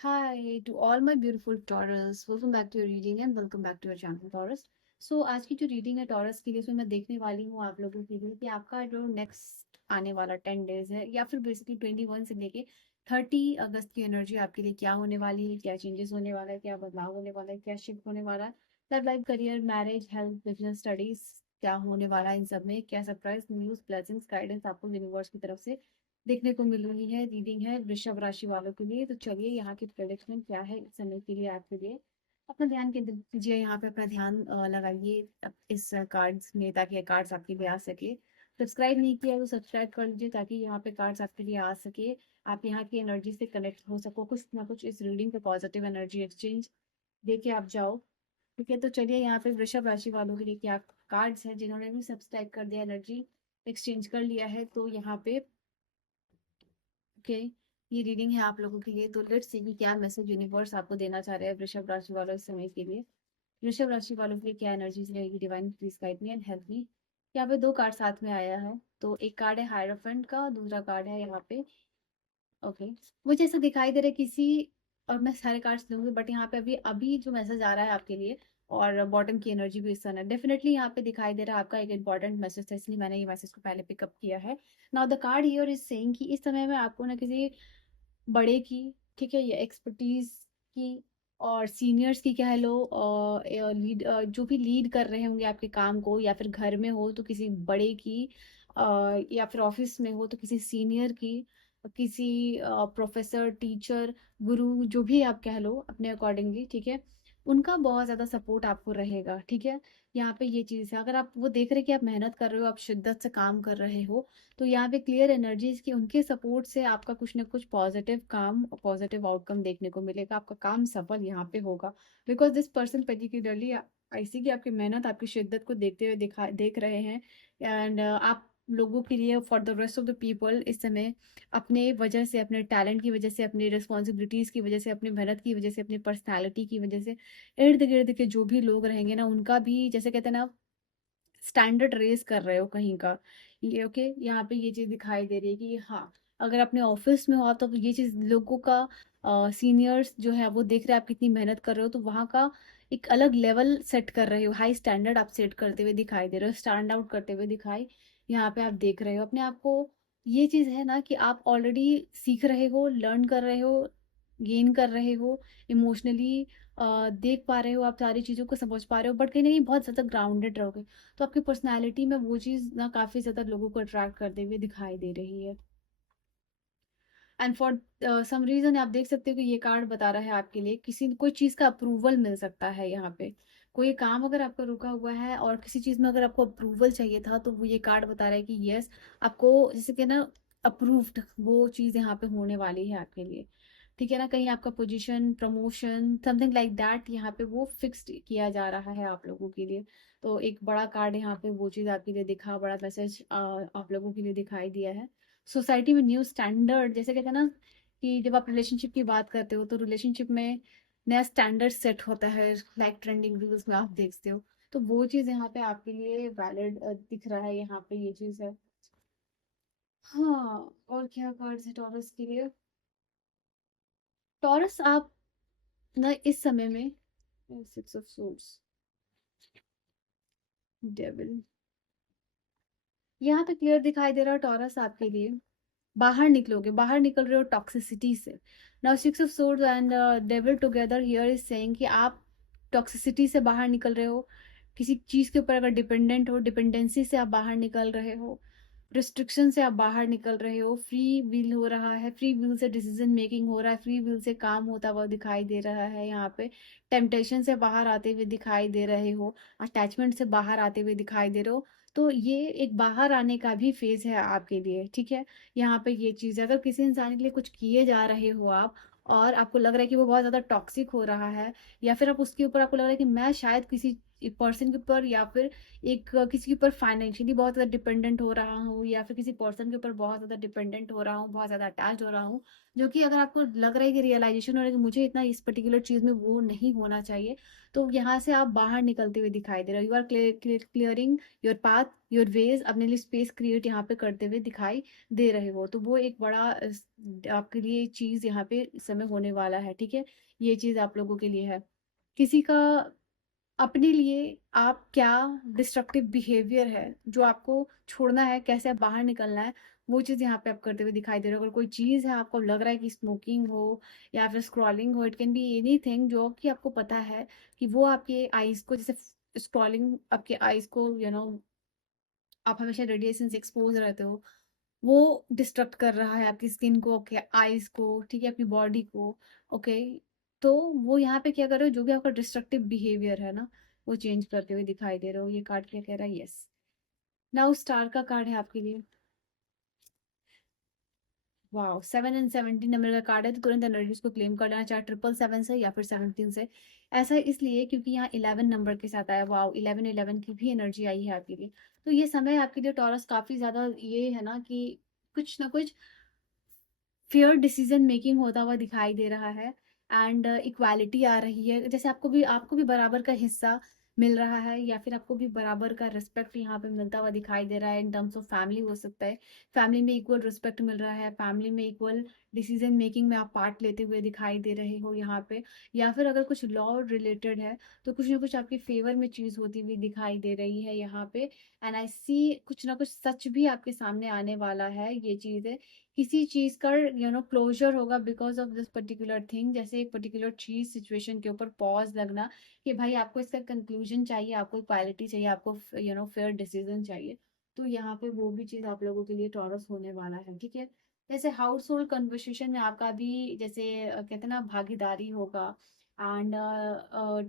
Hi to all my beautiful Taurus. Welcome back to your reading and welcome back to your channel Taurus. So आज की जो reading है taurus के लिए उसमें मैं देखने वाली हूँ आप लोगों के लिए कि आपका जो नेक्स्ट आने वाला 10 डेज है या फिर बेसिकली 21 से लेके 30 अगस्त की एनर्जी आपके लिए क्या होने वाली है, क्या चेंजेस होने वाला है, क्या बदलाव होने वाला है, क्या शिफ्ट होने वाला है, love life, career, marriage, health, business, studies, क्या होने वाला है इन सब में, क्या सरप्राइज न्यूज, ब्लेसिंग्स, गाइडेंस आपको यूनिवर्स की तरफ से देखने को मिल रही है। रीडिंग है वृषभ राशि वालों के लिए। तो चलिए यहाँ की प्रेडिक्शन क्या है इस समय के लिए आपके लिए। अपना ध्यान केंद्रित कीजिए, यहाँ पे अपना ध्यान लगाइए इस कार्ड्स में ताकि कार्ड्स आपके लिए आ सके। सब्सक्राइब नहीं किया तो सब्सक्राइब कर लीजिए ताकि यहाँ पे कार्ड्स आपके लिए आ सके, आप यहाँ की एनर्जी से कनेक्ट हो सको, कुछ ना कुछ इस रीडिंग पे पॉजिटिव एनर्जी एक्सचेंज देके आप जाओ। ठीक है, तो चलिए यहाँ पे वृषभ राशि वालों के लिए क्या कार्ड्स हैं। जिन्होंने भी सब्सक्राइब कर दिया, एनर्जी एक्सचेंज कर लिया है, तो यहाँ पे ओके, ये रीडिंग है आप लोगों के लिए। तो लेट्स सी कि क्या मैसेज यूनिवर्स आपको देना चाह रहा है वृषभ राशि वालों इस समय के लिए। वृषभ राशि वालों के लिए क्या एनर्जीज रहेगी। Divine please guide me and help me. यहाँ पे दो कार्ड साथ में आया है, तो एक कार्ड है हायरफेंट का, दूसरा कार्ड है यहाँ पे ओके। मुझे ऐसा दिखाई दे रहा है किसी, और मैं सारे कार्ड्स लूंगी बट यहाँ पे अभी अभी जो मैसेज आ रहा है आपके लिए और बॉटम की एनर्जी भी इस तरह डेफिनेटली यहाँ पे दिखाई दे रहा है आपका एक इंपॉर्टेंट मैसेज था, इसलिए मैंने ये मैसेज को पहले पिकअप किया है। Now the card here is saying कि इस समय में आपको ना किसी बड़े की, ठीक है, या एक्सपर्टीज की और सीनियर्स की कह लो, लीड जो भी लीड कर रहे होंगे आपके काम को, या फिर घर में हो तो किसी बड़े की, या फिर ऑफिस में हो तो किसी सीनियर की, किसी प्रोफेसर, टीचर, गुरु, जो भी आप कह लो अपने अकॉर्डिंगली, ठीक है, उनका बहुत ज़्यादा सपोर्ट आपको रहेगा। ठीक है, यहाँ पे ये चीज़ है। अगर आप वो देख रहे हैं कि आप मेहनत कर रहे हो, आप शिद्दत से काम कर रहे हो, तो यहाँ पे क्लियर एनर्जीज की उनके सपोर्ट से आपका कुछ ना कुछ पॉजिटिव काम, पॉजिटिव आउटकम देखने को मिलेगा। आपका काम सफल यहाँ पे होगा बिकॉज दिस पर्सन पर्टिकुलरली ऐसी कि आपकी मेहनत, आपकी शिद्दत को देखते हुए देख रहे हैं। एंड आप लोगों के लिए, for the rest of the people, इस समय अपने वजह से, अपने टैलेंट की वजह से, अपनी रिस्पॉन्सिबिलिटीज की वजह से, अपनी मेहनत की वजह से, अपनी पर्सनैलिटी की वजह से, इर्द गिर्द के जो भी लोग रहेंगे ना उनका भी, जैसे कहते हैं ना, स्टैंडर्ड रेस कर रहे हो कहीं का। ये ओके, यहाँ पे ये चीज दिखाई दे रही है कि हाँ, अगर अपने ऑफिस में हो तो ये चीज लोगों का, सीनियर्स जो है वो देख रहे हैं आप कितनी मेहनत कर रहे हो, तो वहाँ का एक अलग लेवल सेट कर रहे हो, हाई स्टैंडर्ड आप सेट करते हुए दिखाई दे रहे हो, स्टैंड आउट करते हुए दिखाई यहाँ पे आप देख रहे हो अपने आप को। ये चीज है ना कि आप ऑलरेडी सीख रहे हो, लर्न कर रहे हो, गेन कर रहे हो इमोशनली, देख पा रहे हो, आप सारी चीज़ों को समझ पा रहे हो, बट कहीं ना कहीं बहुत ज़्यादा ग्राउंडेड रहोगे, तो आपकी पर्सनैलिटी में वो चीज़ ना काफ़ी ज़्यादा लोगों को अट्रैक्ट करते हुए दिखाई दे रही है। एंड फॉर सम रीज़न आप देख सकते हो कि ये कार्ड बता रहा है आपके लिए किसी कोई चीज़ का अप्रूवल मिल सकता है यहाँ पे। कोई काम अगर आपका रुका हुआ है और किसी चीज़ में अगर आपको अप्रूवल चाहिए था, तो वो ये कार्ड बता रहा है कि यस, आपको जैसे कि ना अप्रूव्ड वो चीज़ यहाँ पे होने वाली है आपके लिए। ठीक है ना, कहीं आपका position, promotion, something like that यहाँ पे वो फिक्स्ड किया जा रहा है आप लोगों के लिए। तो एक बड़ा कार्ड यहाँ पे वो चीज़ आपके लिए दिखा, बड़ा मैसेज आप लोगों के लिए दिखाई दिया है। सोसाइटी में न्यू स्टैंडर्ड, जैसे कहते हैं ना कि जब आप रिलेशनशिप की बात करते हो तो रिलेशनशिप में नया स्टैंडर्ड सेट होता है, लाइक ट्रेंडिंग रील्स में आप देखते हो, तो वो चीज़ यहाँ पे आपके लिए वैलिड दिख रहा है। यहाँ पे ये चीज़ है। हाँ, और क्या कार्ड्स है टॉरस के लिए। टॉरस आप ना इस समय में, सिक्स ऑफ सोर्ड्स, डेविल, यहाँ पे क्लियर दिखाई दे रहा है टॉरस आपके लिए बाहर निकलोगे, बाहर निकल रहे हो टॉक्सिसिटी से। Now six of swords and devil together here is saying कि आप टॉक्सिसिटी से बाहर निकल रहे हो, किसी चीज के ऊपर अगर डिपेंडेंट हो, डिपेंडेंसी से आप बाहर निकल रहे हो, रिस्ट्रिक्शन से आप बाहर निकल रहे हो, फ्री विल हो रहा है, free will say decision making हो रहा है, फ्री विल से काम होता हुआ दिखाई दे रहा है। यहाँ पे टेम्पटेशन से बाहर आते हुए दिखाई दे रहे हो, अटैचमेंट से बाहर आते हुए दिखाई दे रहे हो। तो ये एक बाहर आने का भी फेज है आपके लिए। ठीक है, यहाँ पे ये चीज़ है, अगर किसी इंसान के लिए कुछ किए जा रहे हो आप और आपको लग रहा है कि वो बहुत ज़्यादा टॉक्सिक हो रहा है, या फिर आप उसके ऊपर आपको लग रहा है कि मैं शायद किसी एक पर्सन के ऊपर या फिर एक किसी के ऊपर फाइनेंशियली बहुत ज़्यादा डिपेंडेंट हो रहा हूँ या फिर किसी पर्सन के ऊपर बहुत ज़्यादा डिपेंडेंट हो रहा हूँ, बहुत ज़्यादा अटैच हो रहा हूँ, जो कि अगर आपको लग रहा है कि रियलाइजेशन हो रहा है कि मुझे इतना इस पर्टिकुलर चीज़ में वो नहीं होना चाहिए, तो यहाँ से आप बाहर निकलते हुए दिखाई दे रहे हो। You are clearing your path, your ways, अपने लिए स्पेस क्रिएट यहाँ पे करते हुए दिखाई दे रहे हो। तो वो एक बड़ा आपके लिए चीज़ यहाँ पे इस समय होने वाला है, ठीक है? ये चीज़ आप लोगों के लिए है। किसी का अपने लिए आप क्या डिस्ट्रक्टिव बिहेवियर है जो आपको छोड़ना है, कैसे आप बाहर निकलना है, वो चीज़ यहाँ पे आप करते हुए दिखाई दे रहे हो। अगर कोई चीज़ है आपको लग रहा है कि स्मोकिंग हो या फिर स्क्रॉलिंग हो, इट कैन बी एनीथिंग जो कि आपको पता है कि वो आपके आईज को, जैसे स्क्रॉलिंग आपके आईज को आप हमेशा रेडिएशन से एक्सपोज रहते हो, वो डिस्ट्रक्ट कर रहा है आपकी स्किन को, आपके आईज को, ठीक है, आपकी बॉडी को। ओके, तो वो यहाँ पे क्या कर रहे हो, जो भी आपका डिस्ट्रक्टिव बिहेवियर है ना, वो चेंज करते हुए दिखाई दे रहे हो। ये कार्ड क्या कह रहा है? यस। नाउ स्टार का कार्ड है आपके लिए। वाओ, 7 and 17 नंबर का कार्ड है, तो तुरंत एनर्जीज को क्लेम कर लेना, चाहे 777 से या फिर 17 से। ऐसा इसलिए क्योंकि यहाँ 11 नंबर के साथ आया। वाओ, 11 की भी एनर्जी आई है आपके लिए। तो ये समय आपके लिए टॉरस काफी ज्यादा ये है ना कि कुछ ना कुछ फेयर डिसीजन मेकिंग होता हुआ दिखाई दे रहा है। एंड इक्वालिटी आ रही है, जैसे आपको भी बराबर का हिस्सा मिल रहा है या फिर आपको भी बराबर का रिस्पेक्ट यहाँ पे मिलता हुआ दिखाई दे रहा है। इन टर्म्स ऑफ फैमिली हो सकता है, फैमिली में इक्वल रिस्पेक्ट मिल रहा है, फैमिली में इक्वल डिसीजन मेकिंग में आप पार्ट लेते हुए दिखाई दे रहे हो यहाँ पे। या फिर अगर कुछ लॉ रिलेटेड है तो कुछ ना कुछ आपके फेवर में चीज होती हुई दिखाई दे रही है यहाँ पे। एंड आई सी कुछ ना कुछ सच भी आपके सामने आने वाला है। ये चीज है, किसी चीज का क्लोजर होगा because of this particular thing. जैसे एक पर्टिकुलर चीज सिचुएशन के ऊपर पॉज लगना कि भाई आपको इसका कंक्लूजन चाहिए, आपको क्वालिटी चाहिए, आपको फेयर डिसीजन चाहिए। तो यहाँ पे वो भी चीज आप लोगों के लिए टॉरस होने वाला है, ठीक है? जैसे हाउस होल्ड कन्वर्सेशन में आपका भी जैसे कहते हैं ना, भागीदारी होगा एंड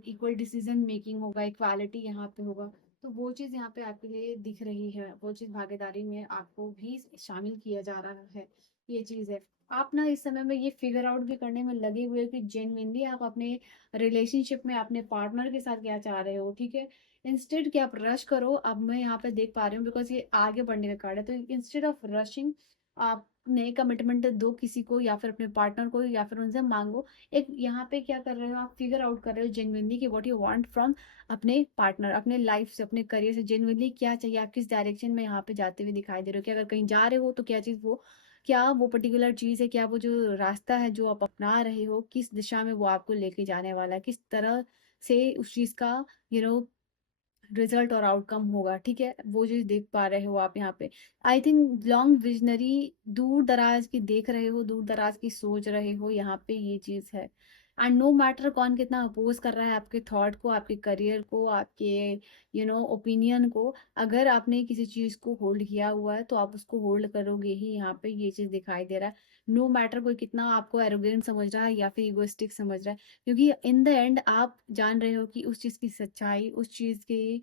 इक्वल डिसीजन मेकिंग होगा, इक्वालिटी यहाँ पे होगा। तो वो चीज़ यहाँ पे आपके लिए दिख रही है, वो चीज़ भागीदारी में आपको भी शामिल किया जा रहा है। ये चीज़ है। आप ना इस समय में ये फिगर आउट भी करने में लगे हुए हो कि जेन्युइनली आप अपने रिलेशनशिप में अपने पार्टनर के साथ क्या चाह रहे हो, ठीक है? इंस्टेड कि आप रश करो, अब मैं यहाँ पे देख पा रही हूँ बिकॉज ये आगे बढ़ने का कार्ड है, तो इंस्टेड ऑफ रशिंग आपने कमिटमेंट दो किसी को या फिर अपने पार्टनर को या फिर उनसे मांगो। एक यहाँ पे क्या कर रहे हो, आप फिगर आउट कर रहे हो जेन्युइनली कि व्हाट यू वांट फ्रॉम अपने पार्टनर, अपने लाइफ से, अपने करियर से जेन्युइनली क्या चाहिए, आप किस डायरेक्शन में यहाँ पे जाते हुए दिखाई दे रहे हो, कि अगर कहीं जा रहे हो तो क्या चीज़ वो, क्या वो पर्टिकुलर चीज़ है, क्या वो जो रास्ता है जो आप अपना रहे हो, किस दिशा में वो आपको लेके जाने वाला है, किस तरह से उस चीज़ का यू नो रिजल्ट और आउटकम होगा, ठीक है? वो चीज देख पा रहे हो आप यहाँ पे। आई थिंक लॉन्ग विजनरी, दूर दराज की देख रहे हो, दूर दराज की सोच रहे हो, यहाँ पे ये चीज है। एंड नो मैटर कौन कितना अपोज कर रहा है आपके थॉट को, आपके करियर को, आपके ओपिनियन को, अगर आपने किसी चीज को होल्ड किया हुआ है तो आप उसको होल्ड करोगे ही। यहाँ पे ये चीज दिखाई दे रहा है। नो मैटर कोई कितना आपको एरोगेंट समझ रहा है या फिर इगोइस्टिक समझ रहा है, क्योंकि इन द एंड आप जान रहे हो कि उस चीज की सच्चाई, उस चीज की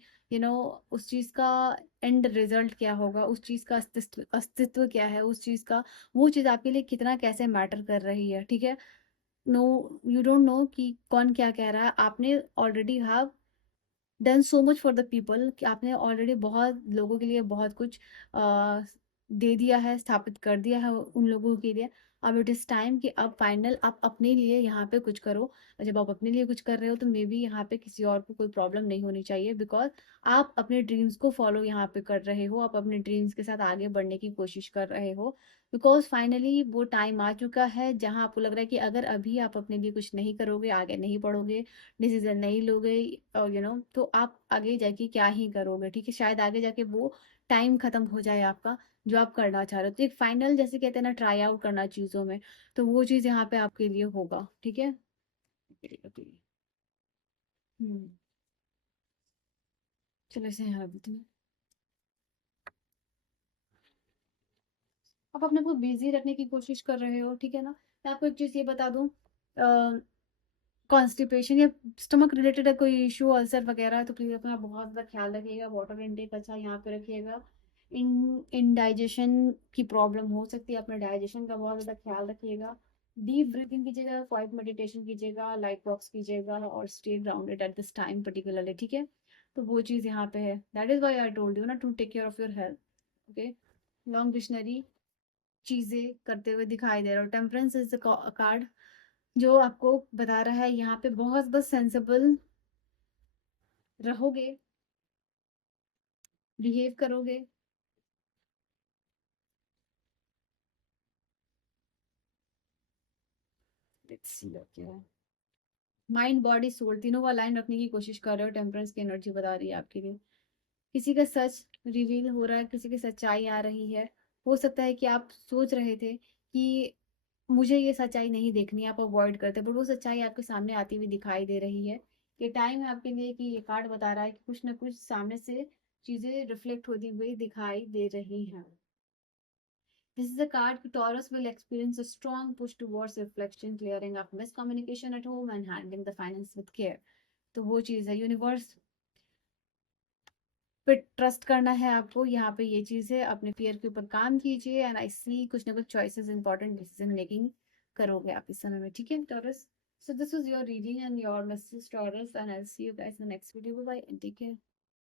उस चीज का एंड रिजल्ट क्या होगा, उस चीज का अस्तित्व क्या है, उस चीज का, वो चीज आपके लिए कितना कैसे मैटर कर रही है, ठीक है? नो, यू डोंट नो कि कौन क्या कह रहा है। आपने already have done so much for the people, कि आपने ऑलरेडी बहुत लोगों के लिए बहुत कुछ दे दिया है, स्थापित कर दिया है उन लोगों के लिए। अब इट इज टाइम कि अब फाइनल आप अपने लिए यहाँ पे कुछ करो। और जब आप अपने लिए कुछ कर रहे हो तो मे बी यहाँ पे किसी और को कोई प्रॉब्लम नहीं होनी चाहिए, बिकॉज आप अपने ड्रीम्स को फॉलो यहाँ पे कर रहे हो, आप अपने ड्रीम्स के साथ आगे बढ़ने की कोशिश कर रहे हो। बिकॉज फाइनली वो टाइम आ चुका है जहां आपको लग रहा है कि अगर अभी आप अपने लिए कुछ नहीं करोगे, आगे नहीं बढ़ोगे, डिसीजन नहीं लोगे, तो आप आगे जाके क्या ही करोगे, ठीक है? शायद आगे जाके वो टाइम खत्म हो जाए आपका, जो आप करना चाह रहे हो। तो एक फाइनल, जैसे कहते हैं ना, ट्राई आउट करना चीजों में, तो वो चीज यहाँ पे आपके लिए होगा, ठीक है? हम्म, चलो इसे यहाँ भी तुम्हें, आप अपने को बिजी रखने की कोशिश कर रहे हो, ठीक है ना? मैं आपको एक चीज ये बता दूं, कॉन्स्टिपेशन या स्टमक रिलेटेड है कोई इशू, अल्सर वगैरह, तो प्लीज अपना बहुत ज़्यादा ख्याल रखिएगा, वाटर इनटेक अच्छा यहाँ पे रखिएगा। इन इनडाइजेशन की प्रॉब्लम हो सकती है, अपने डाइजेशन का बहुत ज़्यादा ख्याल रखिएगा। डीप ब्रीथिंग कीजिएगा, क्वाइट मेडिटेशन कीजिएगा, लाइट वॉक्स कीजिएगा और stay grounded at this time particularly, ठीक है? तो वो चीज़ यहाँ पे है। That is why I told you ना to take care of your health. Okay, long visionary चीज़ें करते हुए दिखाई दे रहा हो। टेम्परेंस इज द कार्ड जो आपको बता रहा है यहाँ पे बहुत बस सेंसिबल रहोगे, बिहेव करोगे। लेट्स सी क्या है। माइंड बॉडी सोल तीनों को अलाइन रखने की कोशिश कर रहे हो। टेम्परेंस की एनर्जी बता रही है आपके लिए किसी का सच रिवील हो रहा है, किसी की सच्चाई आ रही है। हो सकता है कि आप सोच रहे थे कि मुझे ये सच्चाई नहीं देखनी, आप अवॉइड करते, बट वो सच्चाई आपके सामने आती हुई दिखाई दे रही है। ये टाइम है आपके लिए कि ये कार्ड बता रहा है कि कुछ ना कुछ सामने से चीजें रिफ्लेक्ट होती हुई दिखाई दे रही हैं। This is a card कि Taurus will experience a strong push towards reflection, clearing up miscommunication at home and handling the finance with care. तो वो चीज़ है, यूनिवर्स पे ट्रस्ट करना है आपको। यहाँ पे ये चीज़ है, अपने फियर के ऊपर काम कीजिए एंड आई सी कुछ ना कुछ चॉइसेस इंपॉर्टेंट डिसीजन मेकिंग करोगे आप इस समय में, ठीक है taurus. So this was your reading and your message, Taurus, and I'll see you guys in the next video. Bye bye and take care.